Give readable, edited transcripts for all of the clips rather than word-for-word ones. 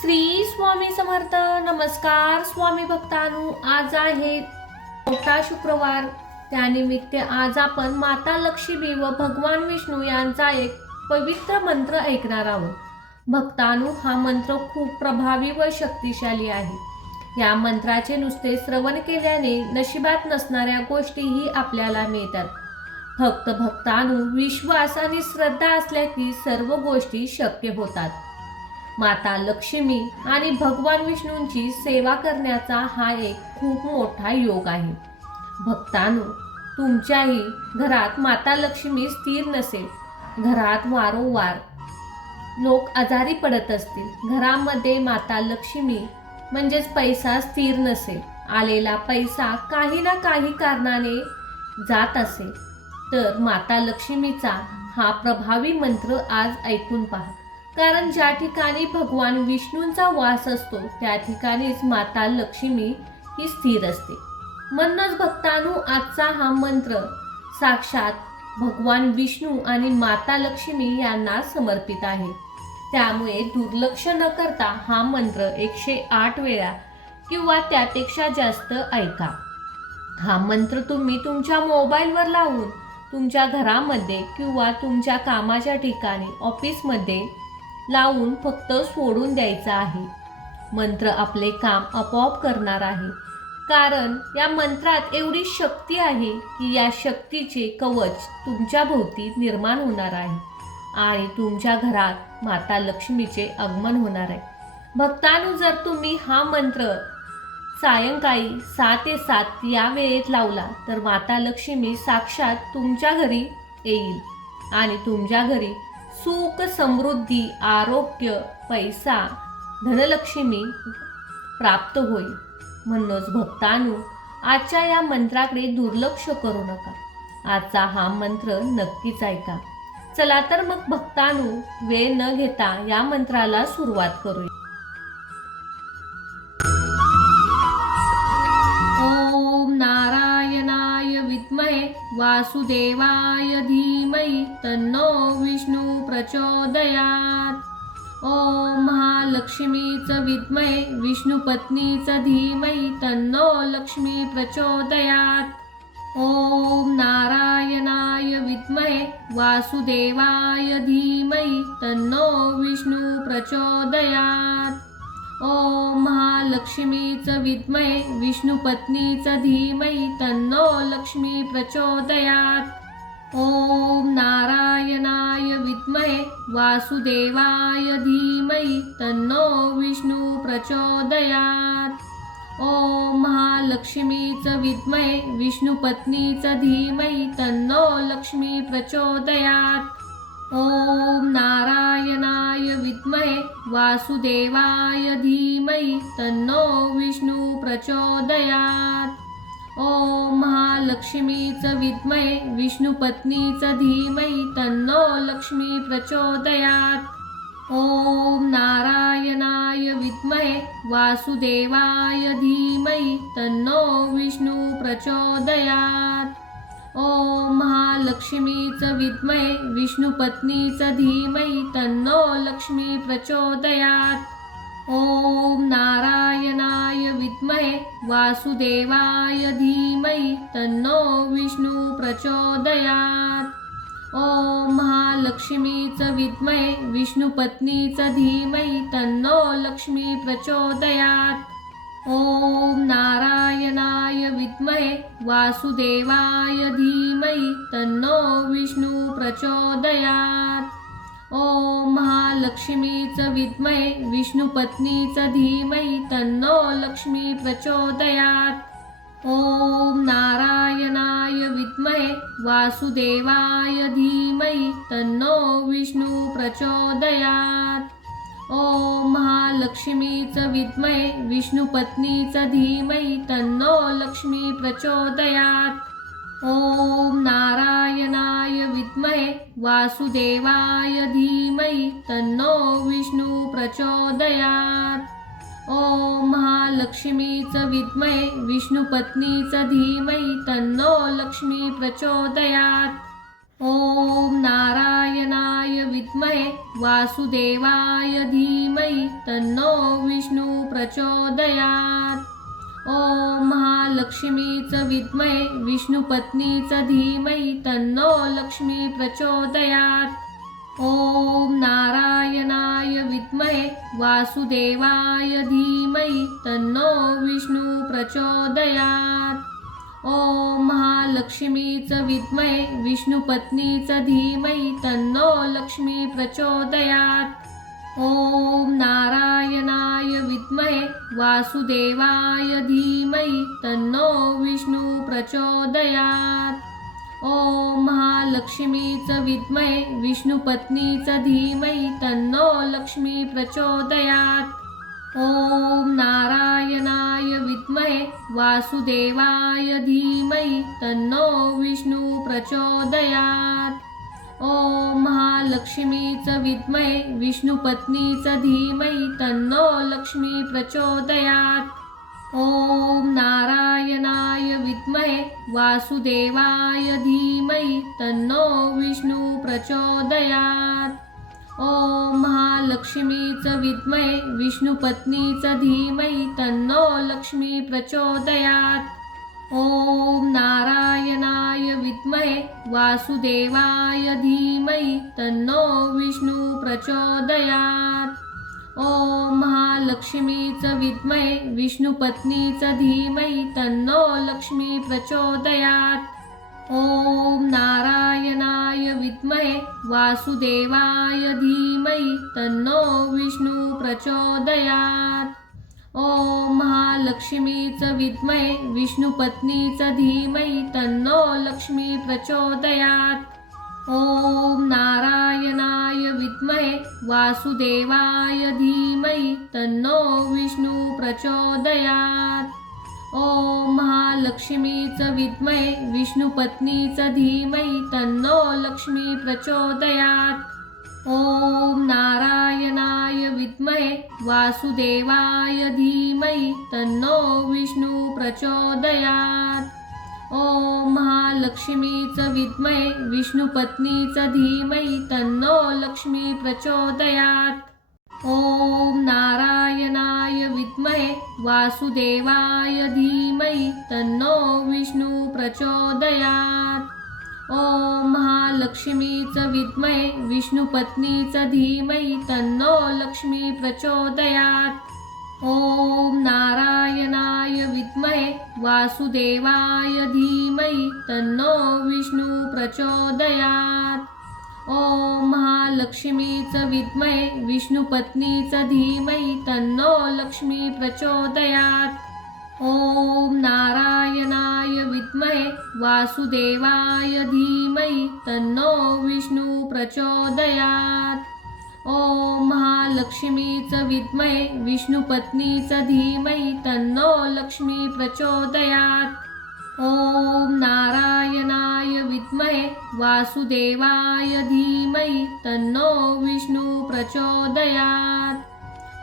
श्री स्वामी समर्थ. नमस्कार स्वामी भक्तांनो, आज आहे मोठा शुक्रवार. त्यानिमित्त आज आपण माता लक्ष्मी व भगवान विष्णू यांचा एक पवित्र मंत्र ऐकणार आहोत. भक्तांनो, हा मंत्र खूप प्रभावी व शक्तिशाली आहे. या मंत्राचे नुसते श्रवण केल्याने नशिबात नसणाऱ्या गोष्टीही आपल्याला मिळतात. फक्त भक्तांनो, विश्वास आणि श्रद्धा असल्या की सर्व गोष्टी शक्य होतात. माता लक्ष्मी आणि भगवान विष्णूंची सेवा करण्याचा हा एक खूप मोठा योग आहे. भक्तांनो, तुमच्याही घरात माता लक्ष्मी स्थिर नसेल, घरात वारंवार लोक आजारी पडत असतील, घरामध्ये माता लक्ष्मी म्हणजेच पैसा स्थिर नसेल, आलेला पैसा काही ना काही कारणाने जात असेल, तर माता लक्ष्मीचा हा प्रभावी मंत्र आज ऐकून पहा. कारण ज्या ठिकाणी भगवान विष्णूंचा वास असतो त्या ठिकाणीच माता लक्ष्मी ही स्थिर असते. म्हणूनच भक्तांनो, आजचा हा मंत्र साक्षात भगवान विष्णू आणि माता लक्ष्मी यांना समर्पित आहे. त्यामुळे दुर्लक्ष न करता हा मंत्र 108 वेळा किंवा त्यापेक्षा जास्त ऐका. हा मंत्र तुम्ही तुमच्या मोबाईलवर लावून तुमच्या घरामध्ये किंवा तुमच्या कामाच्या ठिकाणी, ऑफिसमध्ये लावून फक्त सोडून द्यायचा आहे. मंत्र आपले काम आपोआप करणार आहे. कारण या मंत्रात एवढी शक्ती आहे की या शक्तीचे कवच तुमच्या भोवती निर्माण होणार आहे आणि तुमच्या घरात माता लक्ष्मीचे आगमन होणार आहे. भक्तांनो, जर तुम्ही हा मंत्र सायंकाळी 6 ते 7 या वेळेत लावला तर माता लक्ष्मी साक्षात तुमच्या घरी येईल आणि तुमच्या घरी सुख, समृद्धी, आरोग्य, पैसा, धनलक्ष्मी प्राप्त होईल. म्हणूनच भक्तांनो, आजच्या या मंत्राकडे दुर्लक्ष करू नका. आजचा हा मंत्र नक्कीच ऐका. चला तर मग भक्तांनो, वेळ न घेता या मंत्राला सुरुवात करूया. ओम नारायणाय विद्महे वासुदेवाय धीमहि तन्नो विष्णु प्रचोदयात्. ओम महालक्ष्मीच विद्महे विष्णुपत्नीच धीमहि तन्नो लक्ष्मी प्रचोदयात्. ओम नारायणाय विद्महे वासुदेवाय धीमहि तन्नो विष्णु प्रचोदयात्. ओम महालक्ष्मीच विद्महे विष्णुपत्नीच धीमहि तन्नो लक्ष्मी प्रचोदयात्. ओम नारायणाय विद्महे वासुदेवाय धीमहि तन्नो विष्णु प्रचोदयात्. ओम महालक्ष्मीच विद्महे विष्णुपत्नीच धीमहि तन्नो लक्ष्मी प्रचोदयात्. ओम नारायणाय विद्महे वासुदेवाय धीमहि तन्नो विष्णु प्रचोदयात्. ओम महालक्ष्मीच विद्महे विष्णुपत्नीच धीमहि तन्नो लक्ष्मी प्रचोदयात्. ओम नारायणाय विद्महे वासुदेवाय धीमहि तन्नो विष्णु प्रचोदयात्. ओम महालक्ष्मीच विद्महे विष्णुपत्नीच धीमहि तन्नो लक्ष्मी प्रचोदयात्. ओम नारायणाय विद्महे वासुदेवाय धीमहि तन्नो विष्णु प्रचोदयात्. ओम महालक्ष्मीच विद्महे विष्णुपत्नीच धीमहि तन्नो लक्ष्मी प्रचोदयात्. ओम नारायणाय विद्महे वासुदेवाय धीमहि तन्नो विष्णु प्रचोदयात्. ओम महालक्ष्मीच विद्महे विष्णुपत्नीच धीमहि तन्नो लक्ष्मी प्रचोदयात्. ओम नारायणाय विद्महे वासुदेवाय धीमहि तन्नो विष्णु प्रचोदयात्. ओम महालक्ष्मीच विद्महे विष्णुपत्नीच धीमहि तन्नो लक्ष्मी प्रचोदयात्. ओम नारायणाय विद्महे वासुदेवाय धीमहि तन्नो विष्णु प्रचोदयात्. ओम महालक्ष्मीच विद्महे विष्णुपत्नीच धीमहि तन्नो लक्ष्मी प्रचोदयात्. ओम नारायणाय विद्महे वासुदेवाय धीमहि तन्नो विष्णु प्रचोदयात्। ओम महालक्ष्मीच विद्महे विष्णुपत्नीच धीमहि तन्नो लक्ष्मी प्रचोदयात्। ओम नारायणाय विद्महे वासुदेवाय धीमहि तन्नो विष्णु प्रचोदयात्। ओम महालक्ष्मीच विद्महे विष्णुपत्नीच धीमहि तन्नो लक्ष्मी प्रचोदयात्। ओम नारायणाय विद्महे वासुदेवाय धीमहि तन्नो विष्णु प्रचोदयात्। ओम महालक्ष्मीच विद्महे विष्णुपत्नीच धीमहि तन्नो लक्ष्मी प्रचोदयात्। ओम नारायणाय विद्महे वासुदेवाय धीमहि तन्नो विष्णु प्रचोदयात्। ओम महालक्ष्मीच विद्महे विष्णुपत्नीच धीमहि तन्नो लक्ष्मी प्रचोदयात्। ओम नारायणाय विद्महे वासुदेवाय धीमहि तन्नो विष्णु प्रचोदयात्। ओम महालक्ष्मीच विद्महे विष्णुपत्नीच धीमहि तन्नो लक्ष्मी प्रचोदयात्। ओम नारायणाय विद्महे वासुदेवाय धीमहि तन्नो विष्णु प्रचोदयात्। ओम महालक्ष्मीच विद्महे विष्णुपत्नीच धीमहि तन्नो लक्ष्मी प्रचोदयात्। ओम नारायणाय विद्महे वासुदेवाय धीमहि तन्नो विष्णु प्रचोदयात्। ओम महालक्ष्मीच विद्महे विष्णुपत्नीच धीमहि तन्नो लक्ष्मी प्रचोदयात्। ओम नारायणाय विद्महे वासुदेवाय धीमहि तन्नो विष्णु प्रचोदयात्। ओम महालक्ष्मीच विद्महे विष्णुपत्नीच धीमहि तन्नो लक्ष्मी प्रचोदयात्। ओम नारायणाय विद्महे वासुदेवाय धीमहि तन्नो विष्णु प्रचोदयात्। ओम महालक्ष्मीच विद्महे विष्णुपत्नीच धीमहि तन्नो लक्ष्मी प्रचोदयात्। ओम नारायणाय विद्महे वासुदेवाय धीमहि तन्नो विष्णु प्रचोदयात्। ओम महालक्ष्मीच विद्महे विष्णुपत्नीच धीमहि तन्नो लक्ष्मी प्रचोदयात्। ओम नारायणाय विद्महे वासुदेवाय धीमहि तन्नो विष्णु प्रचोदयात्। ओम महालक्ष्मीच विद्महे विष्णुपत्नीच धीमहि तन्नो लक्ष्मी प्रचोदयात्। ओम नारायणाय विद्महे वासुदेवाय धीमहि तन्नो विष्णु प्रचोदयात्। ओम महालक्ष्मीच विद्महे विष्णुपत्नीच धीमहि तन्नो लक्ष्मी प्रचोदयात्। ओम नारायणाय विद्महे वासुदेवाय धीमहि तन्नो विष्णु प्रचोदयात्।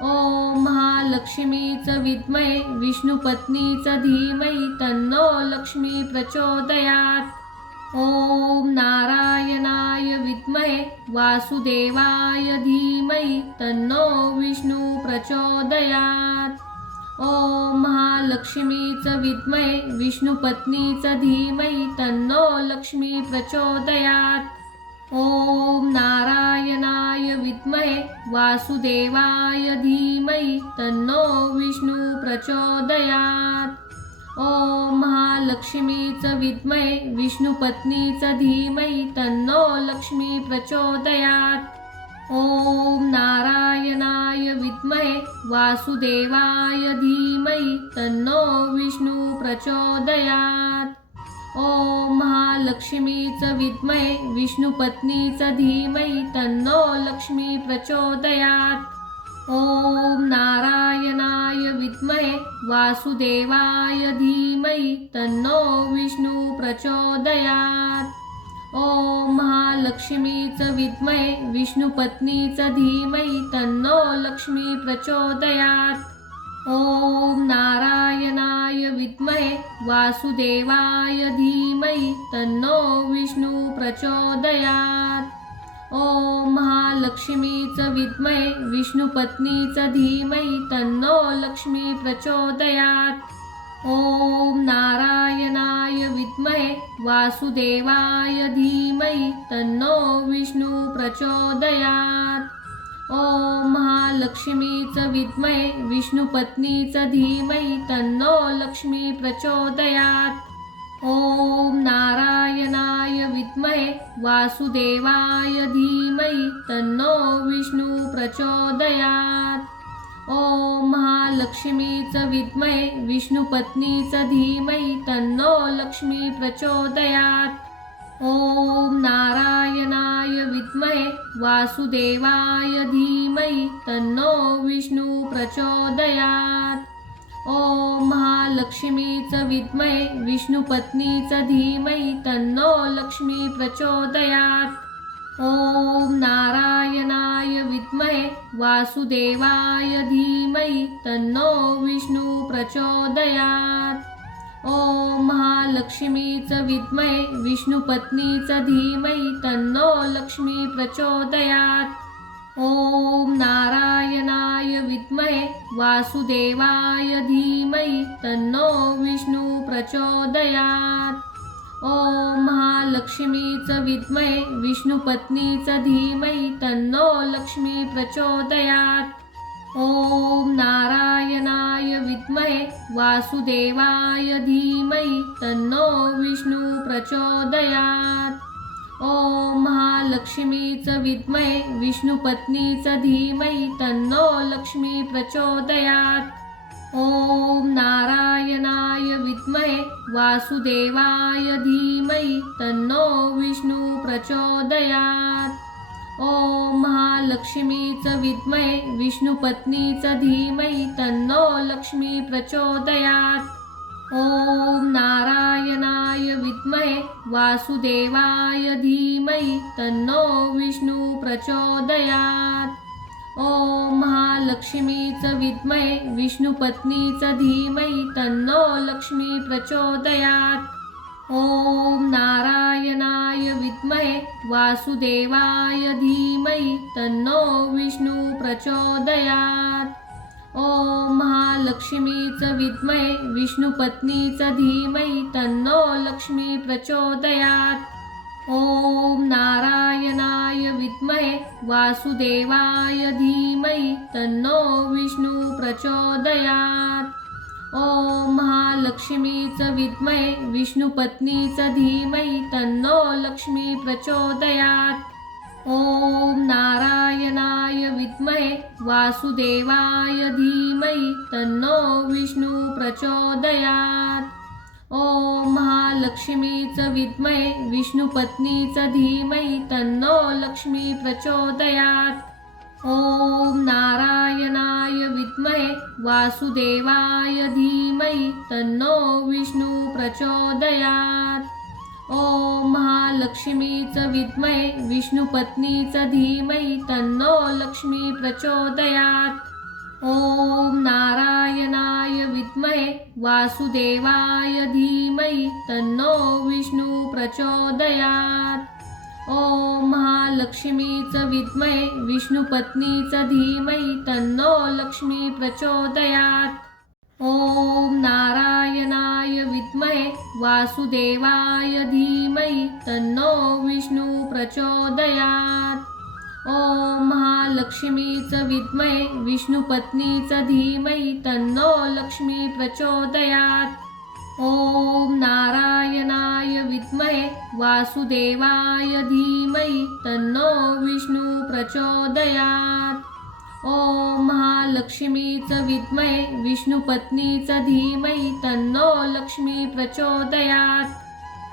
ओम महालक्ष्मीच विद्महे विष्णुपत्नीच धीमहि तन्नो लक्ष्मी प्रचोदयात्। ओम नारायणाय विद्महे वासुदेवाय धीमहि तन्नो विष्णु प्रचोदयात्। ओम महालक्ष्मीच विद्महे विष्णुपत्नीच धीमहि तन्नो लक्ष्मी प्रचोदयात्। ओम नारायणाय विद्महे वासुदेवाय धीमहि तन्नो विष्णु प्रचोदयात्। ओम महालक्ष्मीच विद्महे विष्णुपत्नीच धीमहि तन्नो लक्ष्मी प्रचोदयात्। ओम नारायणाय विद्महे वासुदेवाय धीमहि तन्नो विष्णु प्रचोदयात्। ओम महालक्ष्मीच विद्महे विष्णुपत्नीच धीमहि तन्नो लक्ष्मी प्रचोदयात्। ओम नारायणाय विद्महे वासुदेवाय धीमहि तन्नो विष्णु प्रचोदयात्। ओम महालक्ष्मीच विद्महे विष्णुपत्नीच धीमहि तन्नो लक्ष्मी प्रचोदयात्। ओम नारायणाय विद्महे वासुदेवाय धीमहि तन्नो विष्णु प्रचोदयात्। ओम महालक्ष्मीच विद्महे विष्णुपत्नीच धीमहि तन्नो लक्ष्मी प्रचोदयात्। ओम नारायणाय विद्महे वासुदेवाय धीमहि तन्नो विष्णु प्रचोदयात्। ओम महालक्ष्मीच विद्महे विष्णुपत्नीच धीमहि तन्नो लक्ष्मी प्रचोदयात्। ओम नारायणाय विद्महे वासुदेवाय धीमहि तन्नो विष्णु प्रचोदयात्। ओम महालक्ष्मीच विद्महे विष्णुपत्नीच धीमहि तन्नो लक्ष्मी प्रचोदयात्। ओम नारायणाय विद्महे वासुदेवाय धीमहि तन्नो विष्णु प्रचोदयात्। ओम महालक्ष्मीच विद्महे विष्णुपत्नीच धीमहि तन्नो लक्ष्मी प्रचोदयात्। ओम नारायणाय विद्महे वासुदेवाय धीमहि तन्नो विष्णु प्रचोदयात्। ओम महालक्ष्मीच विद्महे विष्णुपत्नीच धीमहि तन्नो लक्ष्मी प्रचोदयात्। ओम नारायणाय विद्महे वासुदेवाय धीमहि तन्नो विष्णु प्रचोदयात्। ओम महालक्ष्मीच विद्महे विष्णुपत्नीच धीमहि तन्नो लक्ष्मी प्रचोदयात्। ओम नारायणाय विद्महे वासुदेवाय धीमहि तन्नो विष्णु प्रचोदयात्। ओम महालक्ष्मीच विद्महे विष्णुपत्नीच धीमहि तन्नो लक्ष्मी प्रचोदयात्। ओम नारायणाय विद्महे वासुदेवाय धीमहि तन्नो विष्णु प्रचोदयात्। ओम महालक्ष्मीच विद्महे विष्णुपत्नीच धीमहि तन्नो लक्ष्मी प्रचोदयात्। ओम नारायणाय विद्महे वासुदेवाय धीमहि तन्नो विष्णु प्रचोदयात्। ओम महालक्ष्मीच विद्महे विष्णुपत्नीच धीमहि तन्नो लक्ष्मी प्रचोदयात्। ओम नारायणाय विद्महे वासुदेवाय धीमहि तन्नो विष्णु प्रचोदयात्। ओम महालक्ष्मीच विद्महे विष्णुपत्नीच धीमहि तन्नो लक्ष्मी प्रचोदयात्। ओम नारायणाय विद्महे वासुदेवाय धीमहि तन्नो विष्णु प्रचोदयात्। ओम महालक्ष्मीच विद्महे विष्णुपत्नीच धीमहि तन्नो लक्ष्मी प्रचोदयात्। ओम नारायणाय विद्महे वासुदेवाय धीमहि तन्नो विष्णु प्रचोदयात्। ओम महालक्ष्मीच विद्महे विष्णुपत्नीच धीमहि तन्नो लक्ष्मी प्रचोदयात्। ओम नारायणाय विद्महे वासुदेवाय धीमहि तन्नो विष्णु प्रचोदयात्। ओम महालक्ष्मीच विद्महे विष्णुपत्नीच धीमहि तन्नो लक्ष्मी प्रचोदयात्। ओम नारायणाय विद्महे वासुदेवाय धीमहि तन्नो विष्णु प्रचोदयात्। ओम महालक्ष्मीच विद्महे विष्णुपत्नीच धीमहि तन्नो लक्ष्मी प्रचोदयात्। ओम नारायणाय विद्महे वासुदेवाय धीमहि तन्नो विष्णु प्रचोदयात्। ओम महालक्ष्मीच विद्महे विष्णुपत्नीच धीमहि तन्नो लक्ष्मी प्रचोदयात्। ओम नारायणाय विद्महे वासुदेवाय धीमहि तन्नो विष्णु प्रचोदयात्। ओम महालक्ष्मीच विद्महे विष्णुपत्नीच धीमहि तन्नो लक्ष्मी प्रचोदयात्।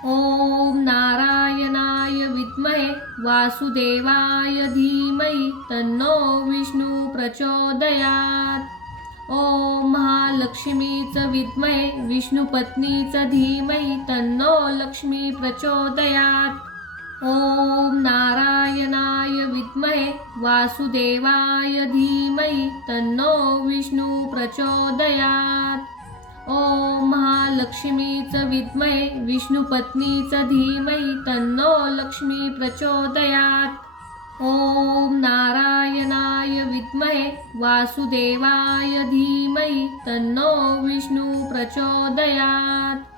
ओम नारायणाय विद्महे वासुदेवाय धीमहि तन्नो विष्णु प्रचोदयात्। ओम महालक्ष्मीच विद्महे विष्णुपत्नीच धीमहि तन्नो लक्ष्मी प्रचोदयात्। ओम नारायणाय विद्महे वासुदेवाय धीमहि तन्नो विष्णु प्रचोदयात्। ओम महालक्ष्मीच विद्महे विष्णुपत्नीच धीमहि तन्नो लक्ष्मी प्रचोदयात्। ओम नारायणाय विद्महे वासुदेवाय धीमहि तन्नो विष्णु प्रचोदयात्।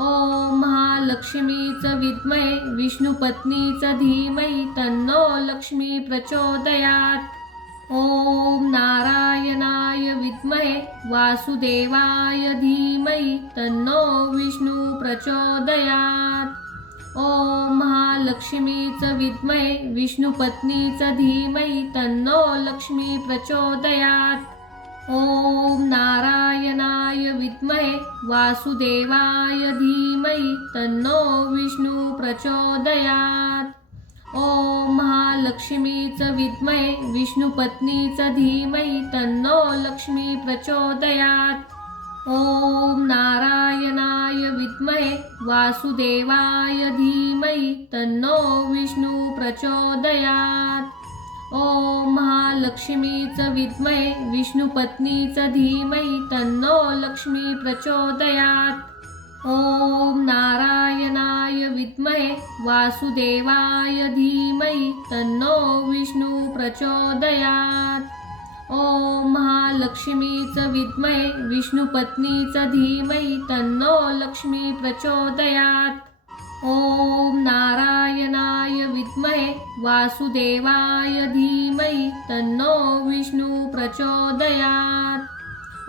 ओम महालक्ष्मीच विद्महे विष्णुपत्नीच धीमहि तन्नो लक्ष्मी प्रचोदयात्। ओम नारायणाय विद्महे वासुदेवाय धीमहि तन्नो विष्णु प्रचोदयात्। ओम महालक्ष्मीच विद्महे विष्णुपत्नीच धीमहि तन्नो लक्ष्मी प्रचोदयात्। ओम नारायणाय विद्महे वासुदेवाय धीमहि तन्नो विष्णु प्रचोदयात्। ओम महालक्ष्मीच विद्महे विष्णुपत्नीच धीमहि तन्नो लक्ष्मी प्रचोदयात्। ओम नारायणाय विद्महे वासुदेवाय धीमहि तन्नो विष्णु प्रचोदयात्। ओम महालक्ष्मीच विद्महे विष्णुपत्नीच धीमहि तन्नो लक्ष्मी प्रचोदयात्। ओम नारायणाय विद्महे वासुदेवाय धीमहि तन्नो विष्णु प्रचोदयात्। ओम महालक्ष्मीच विद्महे विष्णुपत्नीच धीमहि तन्नो लक्ष्मी प्रचोदयात्। ओम नारायणाय विद्महे वासुदेवाय धीमहि तन्नो विष्णु प्रचोदयात्।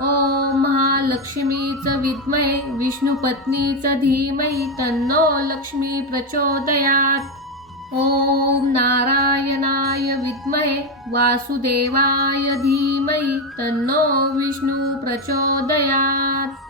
ओम महालक्ष्मीच विद्महे विष्णुपत्नीच धीमहि तन्नो लक्ष्मी प्रचोदयात्। ओम नारायणाय विद्महे वासुदेवाय धीमहि तन्नो विष्णु प्रचोदयात्।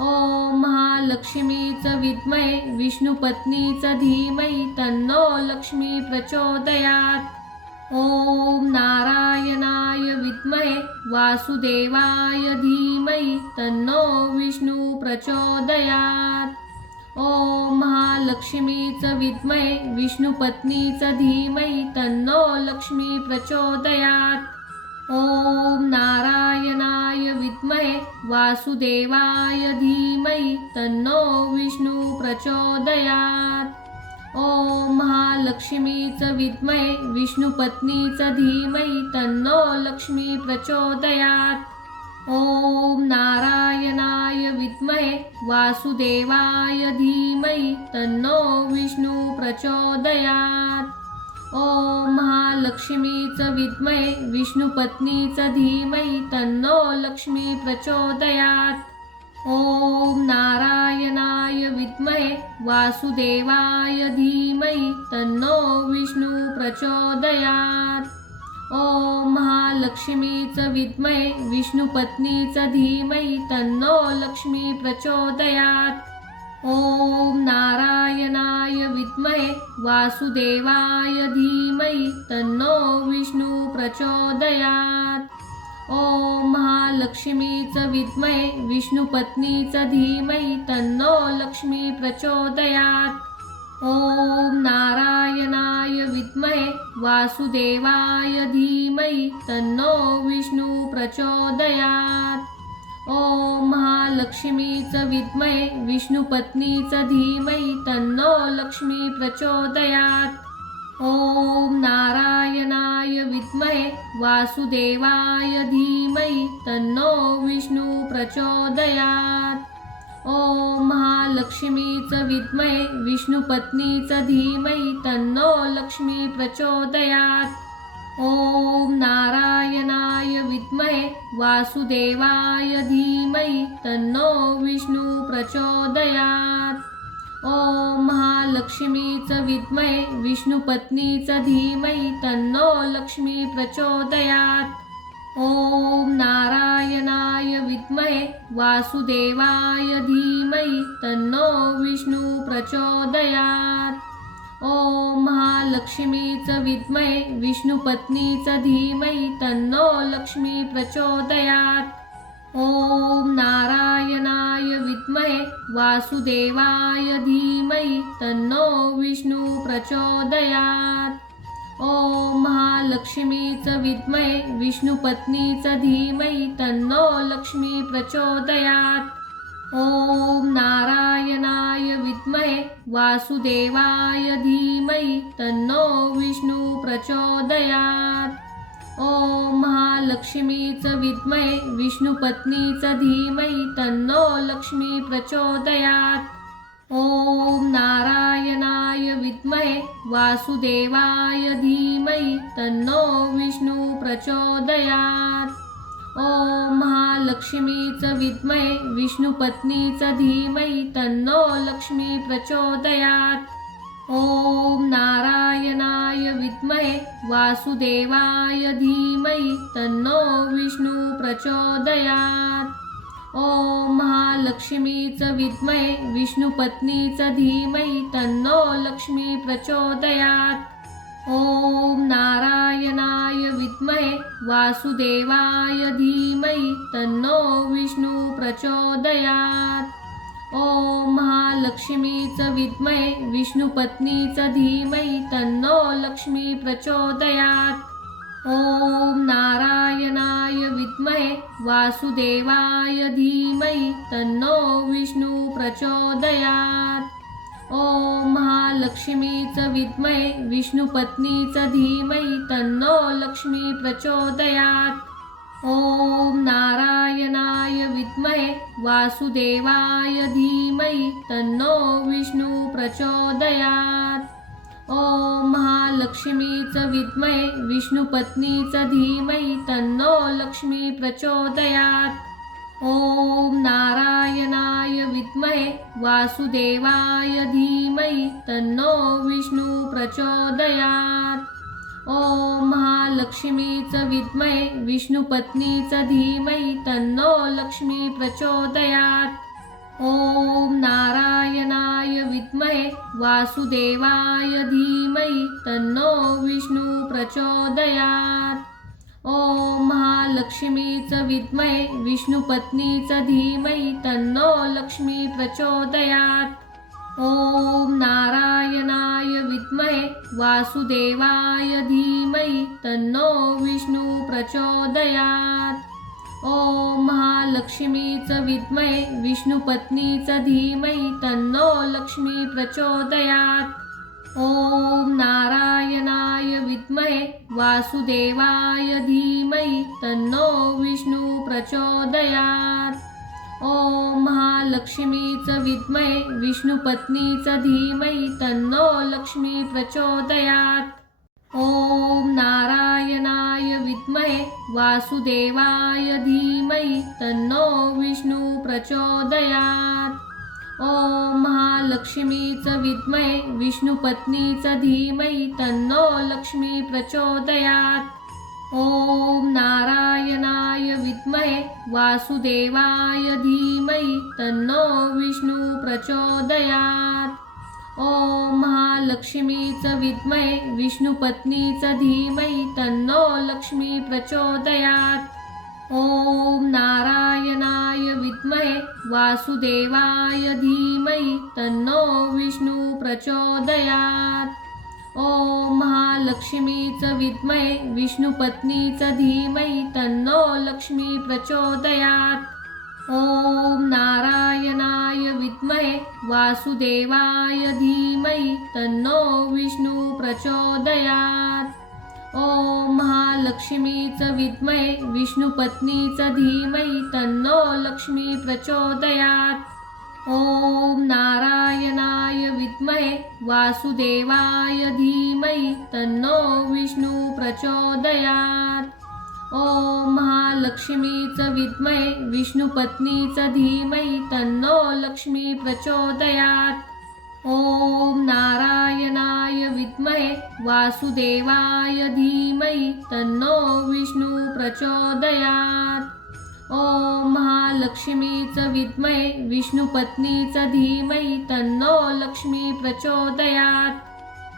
ओम महालक्ष्मीच विद्महे विष्णुपत्नीच धीमहि तन्नो लक्ष्मी प्रचोदयात्। ओम नारायणाय विद्महे वासुदेवाय धीमहि तन्नो विष्णु प्रचोदयात्। ओम महालक्ष्मीच विद्महे विष्णुपत्नीच धीमहि तन्नो लक्ष्मी प्रचोदयात्। ओम नारायणाय विद्महे वासुदेवाय धीमहि तन्नो विष्णु प्रचोदयात्। ओम महालक्ष्मीच विद्महे विष्णुपत्नीच धीमहि तन्नो लक्ष्मी प्रचोदयात्। ओम नारायणाय विद्महे वासुदेवाय धीमहि तन्नो विष्णु प्रचोदयात्। ओम महालक्ष्मीच विद्महे विष्णुपत्नीच धीमहि तन्नो लक्ष्मी प्रचोदयात्। ओम नारायणाय विद्महे वासुदेवाय धीमहि तन्नो विष्णु प्रचोदयात्। ओम महालक्ष्मीच विद्महे विष्णुपत्नीच धीमहि तन्नो लक्ष्मी प्रचोदयात्। ओम नारायणाय विद्महे वासुदेवाय धीमहि तन्नो विष्णु प्रचोदयात्। ओम महालक्ष्मीच विद्महे विष्णुपत्नीच धीमहि तन्नो लक्ष्मी प्रचोदयात्। ओम नारायणाय विद्महे वासुदेवाय धीमहि तन्नो विष्णु प्रचोदयात्। ओम महालक्ष्मीच विद्महे विष्णुपत्नीच धीमहि तन्नो लक्ष्मी प्रचोदयात्। ओम नारायणाय विद्महे वासुदेवाय धीमहि तन्नो विष्णु प्रचोदयात्। ओम महालक्ष्मीच विद्महे विष्णुपत्नीच धीमहि तन्नो लक्ष्मी प्रचोदयात्। ओम नारायणाय विद्महे वासुदेवाय धीमहि तन्नो विष्णु प्रचोदयात्। ओम महालक्ष्मीच विद्महे विष्णुपत्नीच धीमहि तन्नो लक्ष्मी प्रचोदयात्। ओम नारायणाय विद्महे वासुदेवाय धीमहि तन्नो विष्णु प्रचोदयात्। ओम महालक्ष्मीच विद्महे विष्णुपत्नीच धीमहि तन्नो लक्ष्मी प्रचोदयात्। ओम नारायणाय विद्महे वासुदेवाय धीमहि तन्नो विष्णु प्रचोदयात्। ओम महालक्ष्मीच विद्महे विष्णुपत्नीच धीमहि तन्नो लक्ष्मी प्रचोदयात्। ओम नारायणाय विद्महे वासुदेवाय धीमहि तन्नो विष्णु प्रचोदयात्। ओम महालक्ष्मीच विद्महे विष्णुपत्नीच धीमहि तन्नो लक्ष्मी प्रचोदयात्। ओम नारायणाय विद्महे वासुदेवाय धीमहि तन्नो विष्णु प्रचोदयात्। ओम महालक्ष्मीच विद्महे विष्णुपत्नीच धीमहि तन्नो लक्ष्मी प्रचोदयात्। ओम नारायणाय विद्महे वासुदेवाय धीमहि तन्नो विष्णु प्रचोदयात्। ओम महालक्ष्मीच विद्महे विष्णुपत्नीच धीमहि तन्नो लक्ष्मी प्रचोदयात्। ओम नारायणाय विद्महे वासुदेवाय धीमहि तन्नो विष्णु प्रचोदयात्। ओम महालक्ष्मीच विद्महे विष्णुपत्नीच धीमहि तन्नो लक्ष्मी प्रचोदयात्। ओम नारायणाय विद्महे वासुदेवाय धीमहि तन्नो विष्णु प्रचोदयात्। ओम महालक्ष्मीच विद्महे विष्णुपत्नीच धीमहि तन्नो लक्ष्मी प्रचोदयात्। ओम नारायणाय विद्महे वासुदेवाय धीमहि तन्नो विष्णु प्रचोदयात्। ओम महालक्ष्मीच विद्महे विष्णुपत्नीच धीमहि तन्नो लक्ष्मी प्रचोदयात्। ओम नारायणाय विद्महे वासुदेवाय धीमहि तन्नो विष्णु प्रचोदयात्। ओम महालक्ष्मीच विद्महे विष्णुपत्नीच धीमहि तन्नो लक्ष्मी प्रचोदयात्। ओम नारायणाय विद्महे वासुदेवाय धीमहि तन्नो विष्णु प्रचोदयात्। ओम महालक्ष्मीच विद्महे विष्णुपत्नीच धीमहि तन्नो लक्ष्मी प्रचोदयात्। ओम नारायणाय विद्महे वासुदेवाय धीमहि तन्नो विष्णु प्रचोदयात्। ओम महालक्ष्मीच विद्महे विष्णुपत्नीच धीमहि तन्नो लक्ष्मी प्रचोदयात्। ओम नारायणाय विद्महे वासुदेवाय धीमहि तन्नो विष्णु प्रचोदयात्। ओम महालक्ष्मीच विद्महे विष्णुपत्नीच धीमहि तन्नो लक्ष्मी प्रचोदयात्। ओम नारायणाय विद्महे वासुदेवाय धीमहि तन्नो विष्णु प्रचोदयात्। ओम महालक्ष्मीच विद्महे विष्णुपत्नीच धीमहि तन्नो लक्ष्मी प्रचोदयात्। ओम नारायणाय विद्महे वासुदेवाय धीमहि तन्नो विष्णु प्रचोदयात्। ओम महालक्ष्मीच विद्महे विष्णुपत्नीच धीमहि तन्नो लक्ष्मी प्रचोदयात्। ओम नारायणाय विद्महे वासुदेवाय धीमहि तन्नो विष्णु प्रचोदयात्। ओम महालक्ष्मीच विद्महे विष्णुपत्नीच धीमहि तन्नो लक्ष्मी प्रचोदयात्। ओम नारायणाय विद्महे वासुदेवाय धीमहि तन्नो विष्णु प्रचोदयात्। ओम महालक्ष्मीच विद्महे विष्णुपत्नीच धीमहि तन्नो लक्ष्मी प्रचोदयात्। ओम नारायणाय विद्महे वासुदेवाय धीमहि तन्नो विष्णु प्रचोदयात्। ओम महालक्ष्मीच विद्महे विष्णुपत्नीच धीमहि तन्नो लक्ष्मी प्रचोदयात्। ओम नारायणाय विद्महे वासुदेवाय धीमहि तन्नो विष्णु प्रचोदयात्। ओम महालक्ष्मीच विद्महे विष्णुपत्नीच धीमहि तन्नो लक्ष्मी प्रचोदयात्।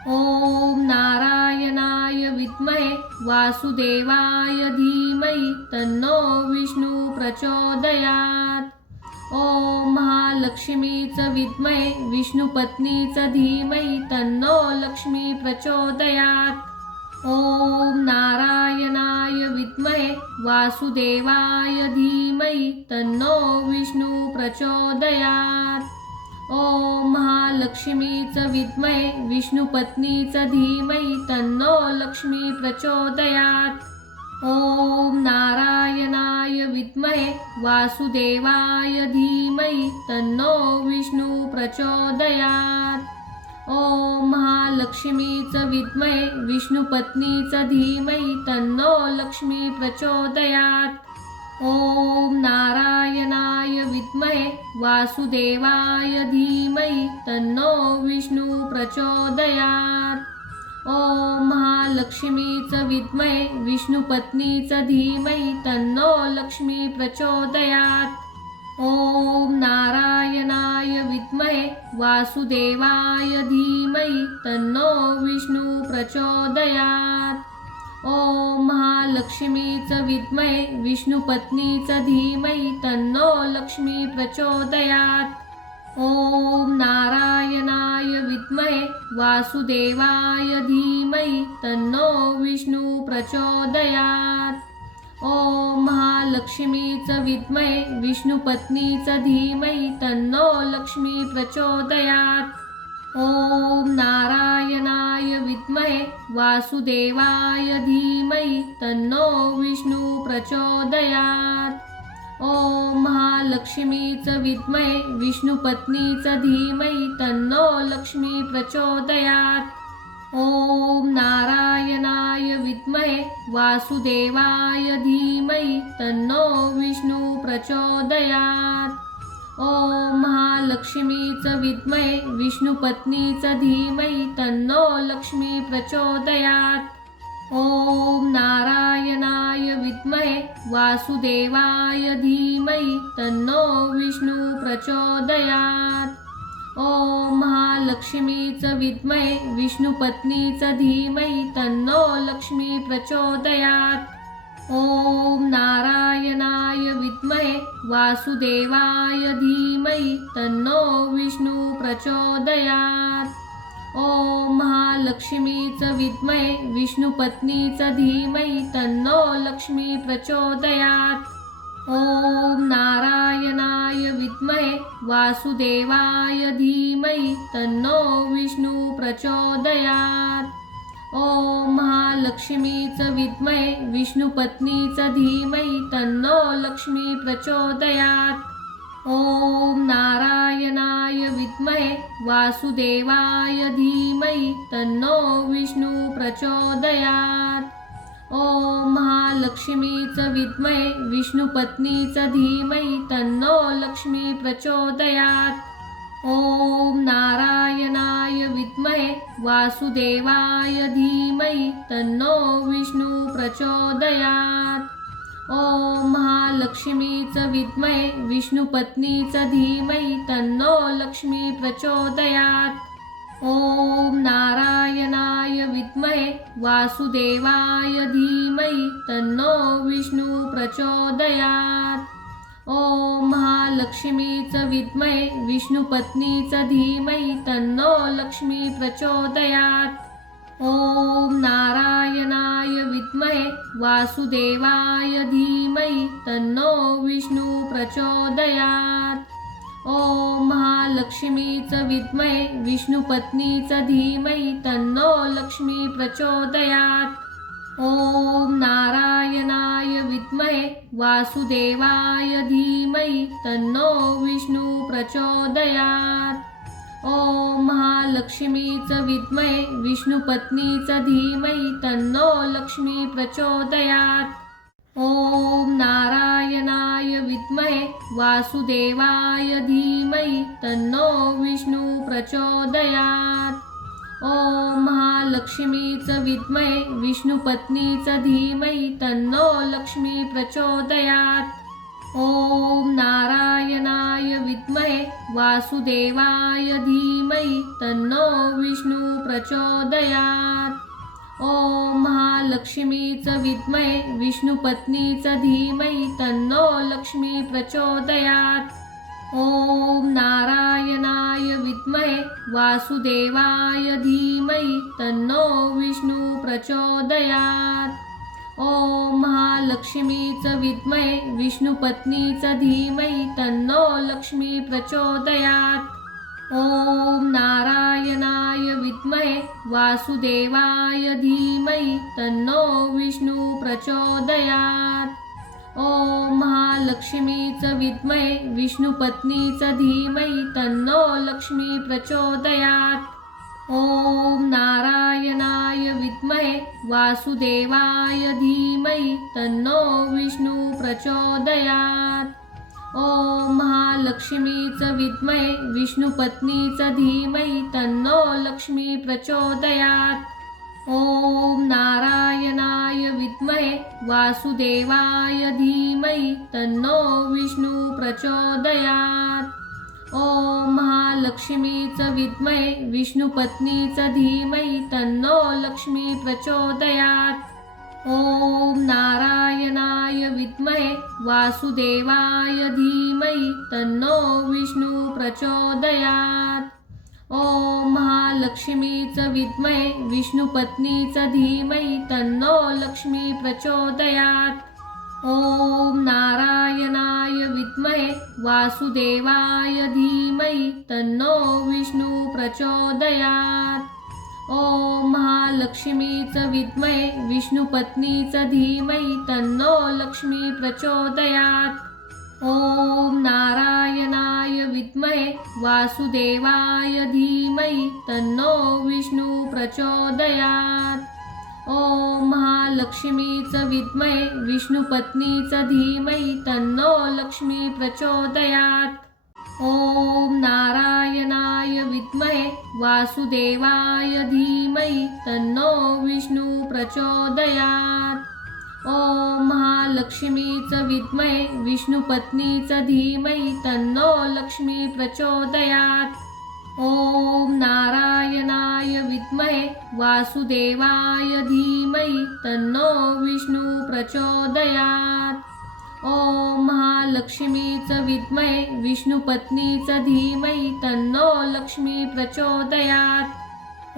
ओम नारायणाय विद्महे वासुदेवाय धीमहि तन्नो विष्णु प्रचोदयात्। ॐ महालक्ष्मीच विद्महे विष्णुपत्नीच धीमहि तन्नो लक्ष्मी प्रचोदयात्। ॐ नारायणाय विद्महे वासुदेवाय धीमहि तन्नो विष्णु प्रचोदयात्। ॐ महालक्ष्मीच विद्महे विष्णुपत्नीच धीमहि तन्नो लक्ष्मी प्रचोदयात्। ॐ नारायणाय विद्महे वासुदेवाय धीमहि तन्नो विष्णु प्रचोदयात्। ॐ महालक्ष्मीच विद्महे विष्णुपत्नीच धीमहि तन्नो लक्ष्मी प्रचोदयात्। ॐ नारायणाय विद्महे वासुदेवाय धीमहि तन्नो विष्णु प्रचोदयात्। ॐ महालक्ष्मीच विद्महे विष्णुपत्नीच धीमहि तन्नो लक्ष्मी प्रचोदयात्। ॐ नारायणाय विद्महे वासुदेवाय धीमहि तन्नो विष्णु प्रचोदयात्। ॐ महालक्ष्मीच विद्महे विष्णुपत्नीच धीमहि तन्नो लक्ष्मी प्रचोदयात्। ॐ नारायणाय विद्महे वासुदेवाय धीमहि तन्नो विष्णु प्रचोदयात्। ॐ महालक्ष्मीच विद्महे विष्णुपत्नीच धीमहि तन्नो लक्ष्मी प्रचोदयात्। ॐ नारायणाय विद्महे वासुदेवाय धीमहि तन्नो विष्णु प्रचोदयात्। ॐ महालक्ष्मीच विद्महे विष्णुपत्नीच धीमहि तन्नो लक्ष्मी प्रचोदयात्। ॐ नारायणाय विद्महे वासुदेवाय धीमहि तन्नो विष्णु प्रचोदयात्। ॐ महालक्ष्मीच विद्महे विष्णुपत्नीच धीमहि तन्नो लक्ष्मी प्रचोदयात्। ॐ नारायणाय विद्महे वासुदेवाय धीमहि तन्नो विष्णु प्रचोदयात्। ॐ महालक्ष्मीच विद्महे विष्णुपत्नीच धीमहि तन्नो लक्ष्मी प्रचोदयात्। ॐ नारायणाय विद्महे वासुदेवाय धीमहि तन्नो विष्णु प्रचोदयात्। ॐ महालक्ष्मीच विद्महे विष्णुपत्नीच धीमहि तन्नो लक्ष्मी प्रचोदयात्। ॐ नारायणाय विद्महे वासुदेवाय धीमहि तन्नो विष्णु प्रचोदयात्। ॐ महालक्ष्मीच विद्महे विष्णुपत्नीच धीमहि तन्नो लक्ष्मी प्रचोदयात्। ॐ नारायणाय विद्महे वासुदेवाय धीमहि तन्नो विष्णु प्रचोदयात्। ॐ महालक्ष्मीच विद्महे विष्णुपत्नीच धीमहि तन्नो लक्ष्मी प्रचोदयात्। ॐ नारायणाय विद्महे वासुदेवाय धीमहि तन्नो विष्णु प्रचोदयात्। ॐ महालक्ष्मीच विद्महे विष्णुपत्नीच धीमहि तन्नो लक्ष्मी प्रचोदयात्। ॐ नारायणाय विद्महे वासुदेवाय धीमहि तन्नो विष्णु प्रचोदयात्। ॐ महालक्ष्मीच विद्महे विष्णुपत्नीच धीमहि तन्नो लक्ष्मी प्रचोदयात्। ॐ नारायणाय विद्महे वासुदेवाय धीमहि तन्नो विष्णु प्रचोदयात्। ॐ महालक्ष्मीच विद्महे विष्णुपत्नीच धीमहि तन्नो लक्ष्मी प्रचोदयात्। ॐ नारायणाय विद्महे वासुदेवाय धीमहि तन्नो विष्णु प्रचोदयात्। ॐ महालक्ष्मीच विद्महे विष्णुपत्नीच धीमहि तन्नो लक्ष्मी प्रचोदयात्। ॐ नारायणाय विद्महे वासुदेवाय धीमहि तन्नो विष्णु प्रचोदयात्। ॐ महालक्ष्मीच विद्महे विष्णुपत्नीच धीमहि तन्नो लक्ष्मी प्रचोदयात्। ॐ नारायणाय विद्महे वासुदेवाय धीमहि तन्नो विष्णु प्रचोदयात्। ओम महालक्ष्मीच विद्महे विष्णुपत्नीच धीमहि तन्नो लक्ष्मी प्रचोदयात्। ओम नारायणाय विद्महे वासुदेवाय धीमहि तन्नो विष्णु प्रचोदयात्। ओम महालक्ष्मीच विद्महे विष्णुपत्नीच धीमहि तन्नो लक्ष्मी प्रचोदयात्। ओम नारायणाय विद्महे वासुदेवाय धीमहि तन्नो विष्णु प्रचोदयात्। ओम महालक्ष्मीच विद्महे विष्णुपत्नीच धीमहि तन्नो लक्ष्मी प्रचोदयात्। ओम नारायणाय विद्महे वासुदेवाय धीमहि तन्नो विष्णु प्रचोदयात्। ओम महालक्ष्मीच विद्महे विष्णुपत्नीच धीमहि तन्नो लक्ष्मी प्रचोदयात्। ओम नारायणाय विद्महे वासुदेवाय धीमहि तन्नो विष्णु प्रचोदयात्। ओम महालक्ष्मीच विद्महे विष्णुपत्नीच धीमहि तन्नो लक्ष्मी प्रचोदयात्। ओम नारायणाय विद्महे वासुदेवाय धीमहि तन्नो विष्णु प्रचोदयात्। ओम महालक्ष्मीच विद्महे विष्णुपत्नीच धीमहि तन्नो लक्ष्मी प्रचोदयात्। ओम नारायणाय विद्महे वासुदेवाय धीमहि तन्नो विष्णु प्रचोदयात्। ओम महालक्ष्मीच विद्महे विष्णुपत्नीच धीमहि तन्नो लक्ष्मी प्रचोदयात्। ओम नारायणाय विद्महे वासुदेवाय धीमहि तन्नो विष्णु प्रचोदयात्। ओम महालक्ष्मीच विद्महे विष्णुपत्नीच धीमहि तन्नो लक्ष्मी प्रचोदयात्। ओम नारायणाय विद्महे वासुदेवाय धीमहि तन्नो विष्णु प्रचोदयात्। ओम महालक्ष्मीच विद्महे विष्णुपत्नीच धीमहि तन्नो लक्ष्मी प्रचोदयात्। ओम नारायणाय विद्महे वासुदेवाय धीमहि तन्नो विष्णु प्रचोदयात्। ओम महालक्ष्मीच विद्महे विष्णुपत्नीच धीमहि तन्नो लक्ष्मी प्रचोदयात्।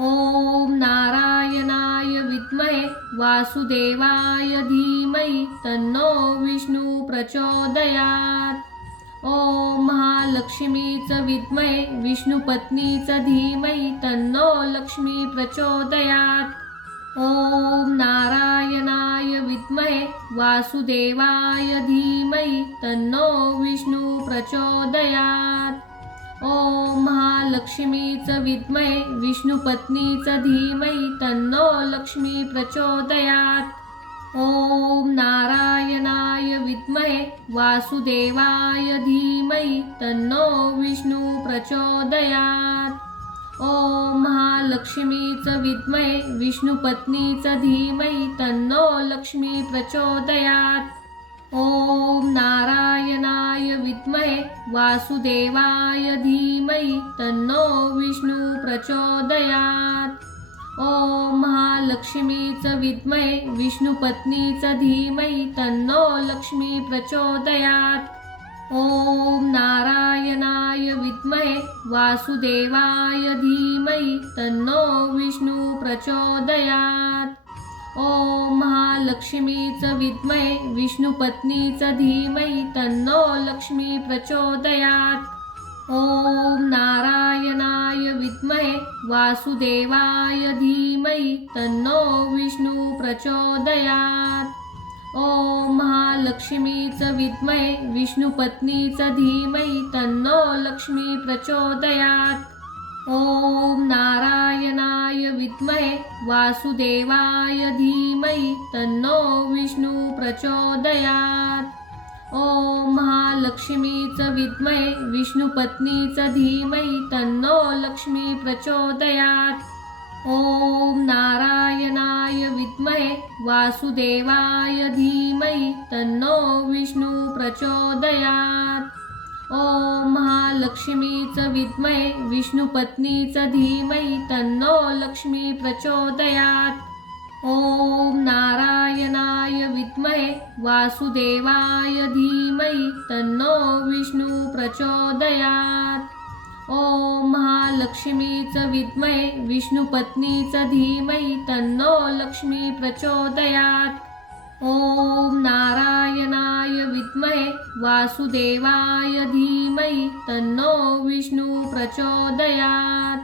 ओम नारायणाय विद्महे वासुदेवाय धीमहि तन्नो विष्णु प्रचोदयात्। ओम महालक्ष्मीच विद्महे विष्णुपत्नीच धीमहि तन्नो लक्ष्मी प्रचोदयात्। ओम नारायणाय विद्महे वासुदेवाय धीमहि तन्नो विष्णु प्रचोदयात्। ओम महालक्ष्मीच विद्महे विष्णुपत्नीच धीमहि तन्नो लक्ष्मी प्रचोदयात्। ओम नारायणाय विद्महे वासुदेवाय धीमहि तन्नो विष्णु प्रचोदयात्। ओम महालक्ष्मीच विद्महे विष्णुपत्नीच धीमहि तन्नो लक्ष्मी प्रचोदयात्। ओम नारायणाय विद्महे वासुदेवाय धीमहि तन्नो विष्णु प्रचोदयात्। ओम महालक्ष्मीच विद्महे विष्णुपत्नीच धीमहि तन्नो लक्ष्मी प्रचोदयात्। ओम नारायणाय विद्महे वासुदेवाय धीमहि तन्नो विष्णु प्रचोदयात्। ओम महालक्ष्मीच विद्महे विष्णुपत्नीच धीमहि तन्नो लक्ष्मी प्रचोदयात्। ओम नारायणाय विद्महे वासुदेवाय धीमहि तन्नो विष्णु प्रचोदयात्। ओम महालक्ष्मीच विद्महे विष्णुपत्नीच धीमहि तन्नो लक्ष्मी प्रचोदयात्। ओम नारायणाय विद्महे वासुदेवाय धीमहि तन्नो विष्णु प्रचोदयात्। ओम महालक्ष्मीच विद्महे विष्णुपत्नीच धीमहि तन्नो लक्ष्मी प्रचोदयात्। ओम नारायणाय विद्महे वासुदेवाय धीमहि तन्नो विष्णु प्रचोदयात्। ओम महालक्ष्मीच विद्महे विष्णुपत्नीच धीमहि तन्नो लक्ष्मी प्रचोदयात्। ओम नारायणाय विद्महे वासुदेवाय धीमहि तन्नो विष्णू प्रचोदयात्। ओम महालक्ष्मीच विद्महे विष्णुपत्नीच धीमहि तन्नो लक्ष्मी प्रचोदयात्। ओम नारायणाय विद्महे वासुदेवाय धीमहि तन्नो विष्णू प्रचोदयात्।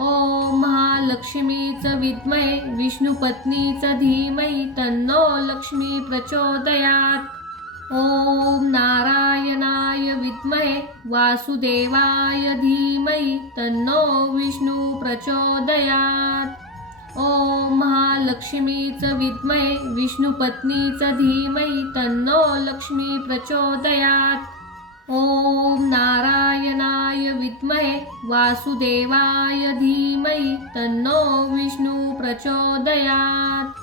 ओम महालक्ष्मीच विद्महे विष्णुपत्नीच धीमहि तन्नो लक्ष्मी प्रचोदयात्। ओम नारायणाय विद्महे वासुदेवाय धीमहि तन्नो विष्णू प्रचोदयात्। ओम महालक्ष्मीच विद्महे विष्णुपत्नीच धीमहि तन्नो लक्ष्मी प्रचोदयात्। ओम नारायणाय विद्महे वासुदेवाय धीमहि तन्नो विष्णू प्रचोदयात्।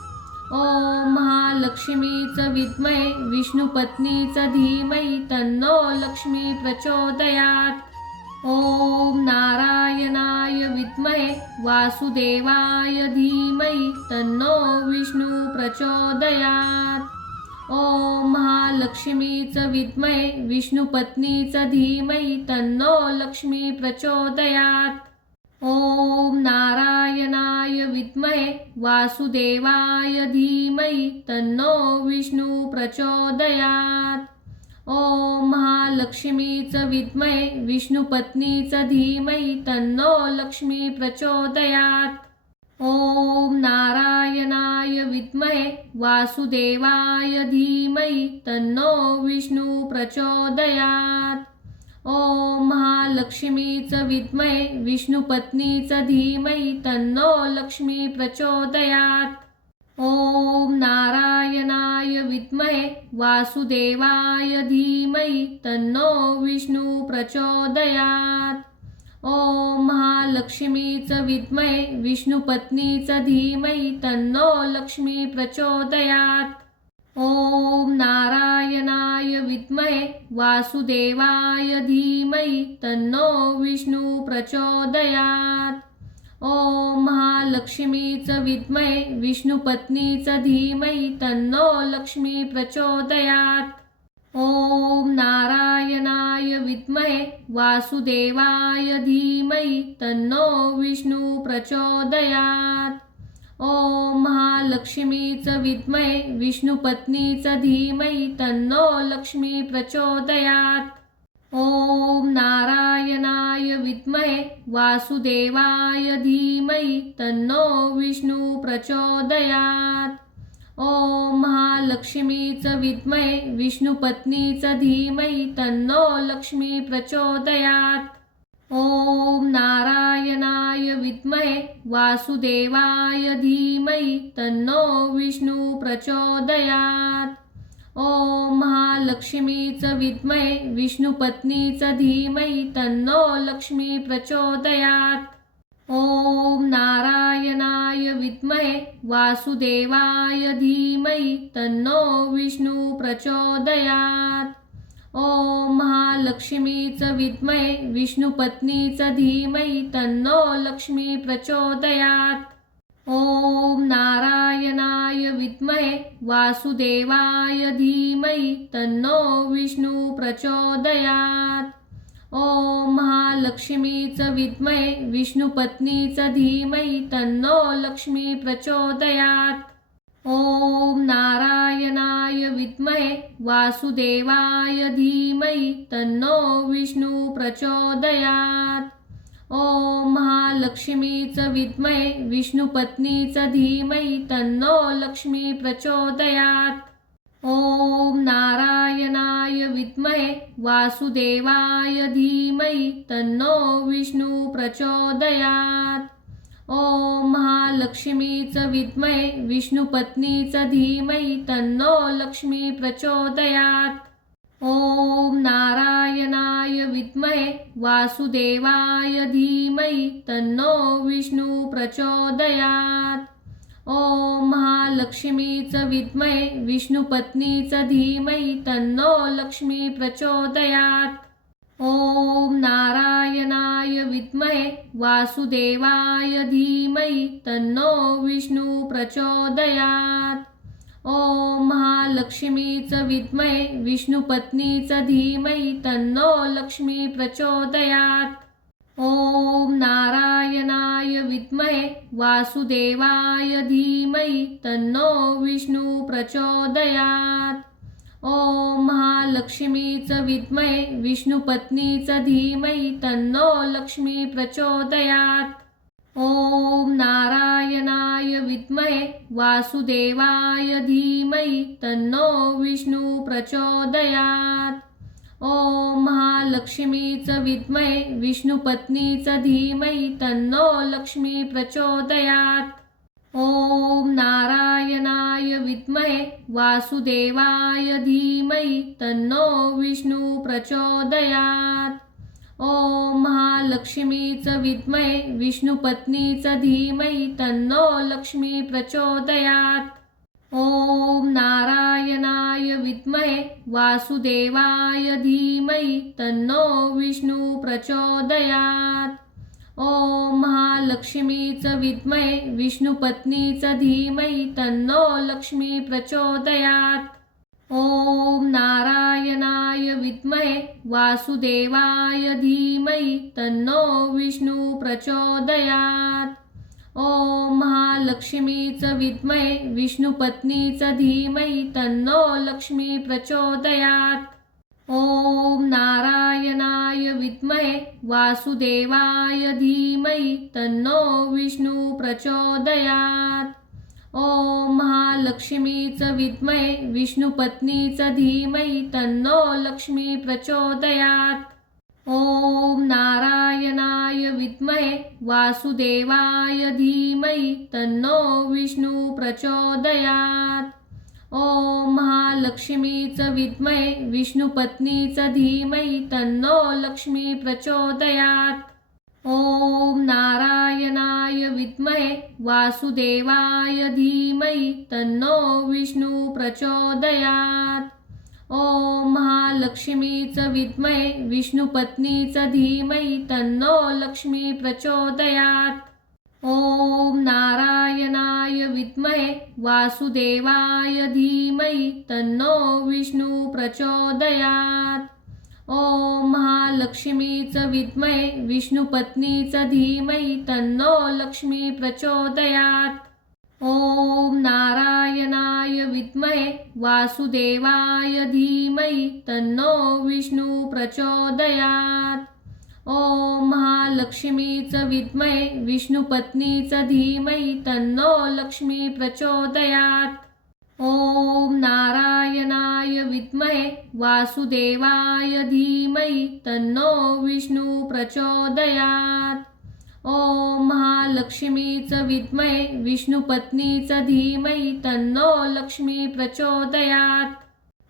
ओम महालक्ष्मीच विद्महे विष्णुपत्नीच धीमहि तन्नो लक्ष्मी प्रचोदयात्। ओम नारायणाय विद्महे वासुदेवाय धीमहि तन्नो विष्णू प्रचोदयात्। ओम महालक्ष्मीच विद्महे विष्णुपत्नीच धीमहि तन्नो लक्ष्मी प्रचोदयात्। ओम नारायणाय विद्महे वासुदेवाय धीमहि तन्नो विष्णू प्रचोदयात्। ओम महालक्ष्मीच विद्महे विष्णुपत्नीच धीमहि तन्नो लक्ष्मी प्रचोदयात्। ओम नारायणाय विद्महे वासुदेवाय धीमहि तन्नो विष्णू प्रचोदयात्। ओम महालक्ष्मीच विद्महे विष्णुपत्नीच धीमहि तन्नो लक्ष्मी प्रचोदयात्। ओम नारायणाय विद्महे वासुदेवाय धीमहि तन्नो विष्णू प्रचोदयात्। ओम महालक्ष्मीच विद्महे विष्णुपत्नीच धीमहि तन्नो लक्ष्मी प्रचोदयात्। ओम नारायणाय विद्महे वासुदेवाय धीमहि तन्नो विष्णू प्रचोदयात्। ओम महालक्ष्मीच विद्महे विष्णुपत्नीच धीमहि तन्नो लक्ष्मी प्रचोदयात्। ओम नारायणाय विद्महे वासुदेवाय धीमहि तन्नो विष्णू प्रचोदयात्। ओम महालक्ष्मीच विद्महे विष्णुपत्नीच धीमहि तन्नो लक्ष्मी प्रचोदयात्। ओम नारायणाय विद्महे वासुदेवाय धीमहि तन्नो विष्णू प्रचोदयात्। ओम महालक्ष्मीच विद्महे विष्णुपत्नीच धीमहि तन्नो लक्ष्मी प्रचोदयात्। ओम नारायणाय विद्महे वासुदेवाय धीमहि तन्नो विष्णू प्रचोदयात्। ओम महालक्ष्मीच विद्महे विष्णुपत्नीच धीमहि तन्नो लक्ष्मी प्रचोदयात्। ओम नारायणाय विद्महे वासुदेवाय धीमहि तन्नो विष्णू प्रचोदयात्। ओम महालक्ष्मीच विद्महे विष्णुपत्नीच धीमहि तन्नो लक्ष्मी प्रचोदयात्। ओम नारायणाय विद्महे वासुदेवाय धीमहि तन्नो विष्णू प्रचोदयात्। ओम महालक्ष्मीच विद्महे विष्णुपत्नीच धीमहि तन्नो लक्ष्मी प्रचोदयात्। ओम नारायणाय विद्महे वासुदेवाय धीमहि तन्नो विष्णू प्रचोदयात्। ओम महालक्ष्मीच विद्महे विष्णुपत्नीच धीमहि तन्नो लक्ष्मी प्रचोदयात्। ओम नारायणाय विद्महे वासुदेवाय धीमहि तन्नो विष्णू प्रचोदयात्। ओम महालक्ष्मीच विद्महे विष्णुपत्नीच धीमहि तन्नो लक्ष्मी प्रचोदयात्। ओम नारायणाय विद्महे वासुदेवाय धीमहि तन्नो विष्णू प्रचोदयात्। ओम महालक्ष्मीच विद्महे विष्णुपत्नीच धीमहि तन्नो लक्ष्मी प्रचोदयात्। ओम नारायणाय विद्महे वासुदेवाय धीमहि तन्नो विष्णू प्रचोदयात्। ओम महालक्ष्मीच विद्महे विष्णुपत्नीच धीमहि तन्नो लक्ष्मी प्रचोदयात्। ओम नारायणाय विद्महे वासुदेवाय धीमहि तन्नो विष्णू प्रचोदयात्। ओम महालक्ष्मीच विद्महे विष्णुपत्नीच धीमहि तन्नो लक्ष्मी प्रचोदयात्। ओम नारायणाय विद्महे वासुदेवाय धीमहि तन्नो विष्णू प्रचोदयात्। ओम महालक्ष्मीच विद्महे विष्णुपत्नीच धीमहि तन्नो लक्ष्मी प्रचोदयात्। ओम नारायणाय विद्महे वासुदेवाय धीमहि तन्नो विष्णू प्रचोदयात्। ओम महालक्ष्मीच विद्महे विष्णुपत्नीच धीमहि तन्नो लक्ष्मी प्रचोदयात्। ओम नारायणाय विद्महे वासुदेवाय धीमहि तन्नो विष्णू प्रचोदयात्। ओम महालक्ष्मीच विद्महे विष्णुपत्नीच धीमहि तन्नो लक्ष्मी प्रचोदयात्। ओम नारायणाय विद्महे वासुदेवाय धीमहि तन्नो विष्णू प्रचोदयात्। ओम महालक्ष्मीच विद्महे विष्णुपत्नीच धीमहि तन्नो लक्ष्मी प्रचोदयात्। ओम नारायणाय विद्महे वासुदेवाय धीमहि तन्नो विष्णू प्रचोदयात्। ओम महालक्ष्मीच विद्महे विष्णुपत्नीच धीमहि तन्नो लक्ष्मी प्रचोदयात्। ओम नारायणाय विद्महे वासुदेवाय धीमहि तन्नो विष्णू प्रचोदयात्। ओम महालक्ष्मीच विद्महे विष्णुपत्नीच धीमहि तन्नो लक्ष्मी प्रचोदयात्। ओम नारायणाय विद्महे वासुदेवाय धीमहि तन्नो विष्णू प्रचोदयात्। ओम महालक्ष्मीच विद्महे विष्णुपत्नीच धीमहि तन्नो लक्ष्मी प्रचोदयात्। ओम नारायणाय विद्महे वासुदेवाय धीमहि तन्नो विष्णू प्रचोदयात्। ओम महालक्ष्मीच विद्महे विष्णुपत्नीच धीमहि तन्नो लक्ष्मी प्रचोदयात्। ओम नारायणाय विद्महे वासुदेवाय धीमहि तन्नो विष्णू प्रचोदयात्। ओम महालक्ष्मीच विद्महे विष्णुपत्नीच धीमहि तन्नो लक्ष्मी प्रचोदयात्। ओम नारायणाय विद्महे वासुदेवाय धीमहि तन्नो विष्णू प्रचोदयात्। ओम महालक्ष्मीच विद्महे विष्णुपत्नीच धीमहि तन्नो लक्ष्मी प्रचोदयात्।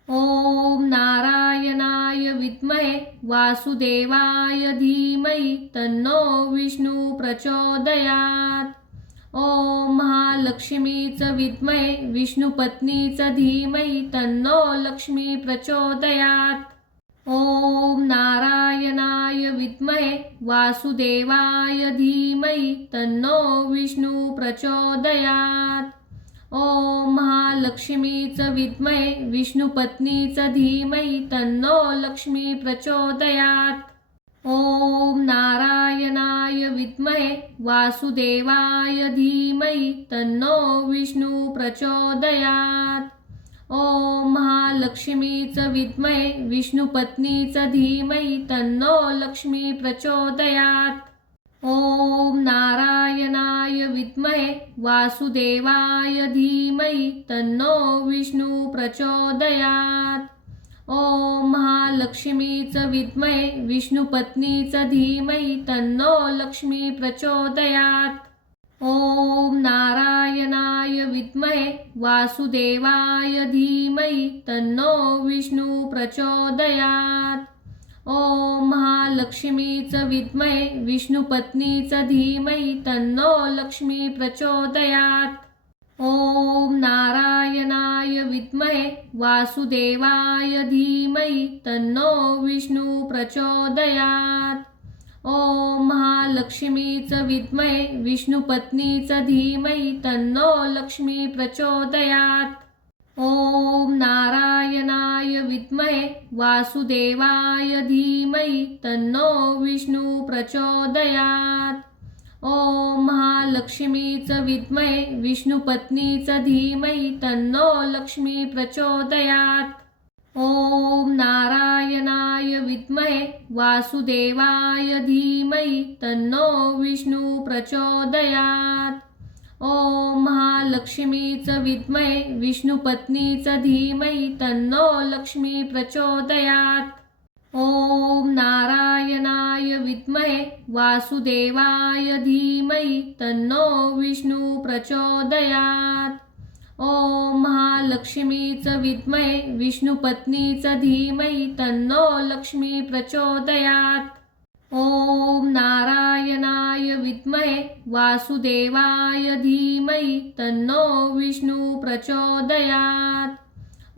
ओम नारायणाय विद्महे वासुदेवाय धीमहि तन्नो विष्णू प्रचोदयात्। ओम महालक्ष्मीच विद्महे विष्णुपत्नीच धीमहि तन्नो लक्ष्मी प्रचोदयात्। ओम नारायणाय विद्महे वासुदेवाय धीमहि तन्नो विष्णू प्रचोदयात्। ओम महालक्ष्मीच विद्महे विष्णुपत्नीच धीमहि तन्नो लक्ष्मी प्रचोदयात्। ओम नारायणाय विद्महे वासुदेवाय धीमहि तन्नो विष्णू प्रचोदयात्। ओम महालक्ष्मीच विद्महे विष्णुपत्नीच धीमहि तन्नो लक्ष्मी प्रचोदयात्। ओम नारायणाय विद्महे वासुदेवाय धीमहि तन्नो विष्णू प्रचोदयात्। ओम महालक्ष्मीच विद्महे विष्णुपत्नीच धीमहि तन्नो लक्ष्मी प्रचोदयात्। ओम नारायणाय विद्महे वासुदेवाय धीमहि तन्नो विष्णू प्रचोदयात्। ओम महालक्ष्मीच विद्महे विष्णुपत्नीच धीमहि तन्नो लक्ष्मी प्रचोदयात्। ओम नारायणाय विद्महे वासुदेवाय धीमहि तन्नो विष्णू प्रचोदयात्। ओम महालक्ष्मीच विद्महे विष्णुपत्नीच धीमहि तन्नो लक्ष्मी प्रचोदयात्। ओम नारायणाय विद्महे वासुदेवाय धीमहि तन्नो विष्णू प्रचोदयात्। ओम महालक्ष्मीच विद्महे विष्णुपत्नीच धीमहि तन्नो लक्ष्मी प्रचोदयात्। ओम नारायणाय विद्महे वासुदेवाय धीमहि तन्नो विष्णू प्रचोदयात्। ओम महालक्ष्मीच विद्महे विष्णुपत्नीच धीमहि तन्नो लक्ष्मी प्रचोदयात्। ओम नारायणाय विद्महे वासुदेवाय धीमहि तन्नो विष्णू प्रचोदयात्। ओम महालक्ष्मीच विद्महे विष्णुपत्नीच धीमहि तन्नो लक्ष्मी प्रचोदयात्। ओम नारायणाय विद्महे वासुदेवाय धीमहि तन्नो विष्णू प्रचोदयात्।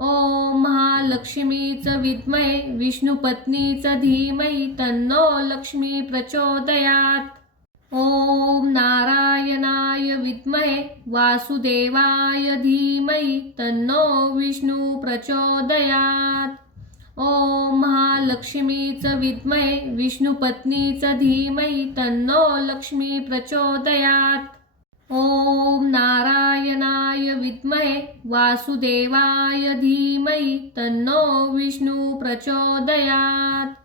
ओम महालक्ष्मीच विद्महे विष्णुपत्नीच धीमहि तन्नो लक्ष्मी प्रचोदयात्। ओम नारायणाय विद्महे वासुदेवाय धीमहि तन्नो विष्णू प्रचोदयात्। ओम महालक्ष्मीच विद्महे विष्णुपत्नीच धीमहि तन्नो लक्ष्मी प्रचोदयात्। ओम नारायणाय विद्महे वासुदेवाय धीमहि तन्नो विष्णू प्रचोदयात्।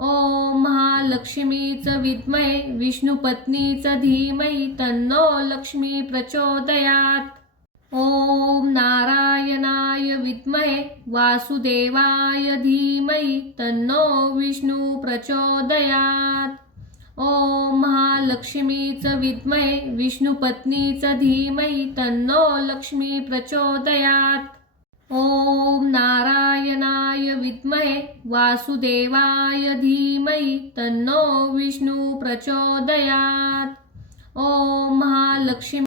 ओम महालक्ष्मीच विद्महे विष्णुपत्नीच धीमहि तन्नो लक्ष्मी प्रचोदयात्। ओम नारायणाय विद्महे वासुदेवाय धीमहि तन्नो विष्णू प्रचोदयात्। ओम महालक्ष्मीच विद्महे विष्णुपत्नीच धीमहि तन्नो लक्ष्मी प्रचोदयात्। ओम नारायणाय विद्महे वासुदेवाय धीमहि तन्नो विष्णू प्रचोदयात्। ओम महालक्ष्मी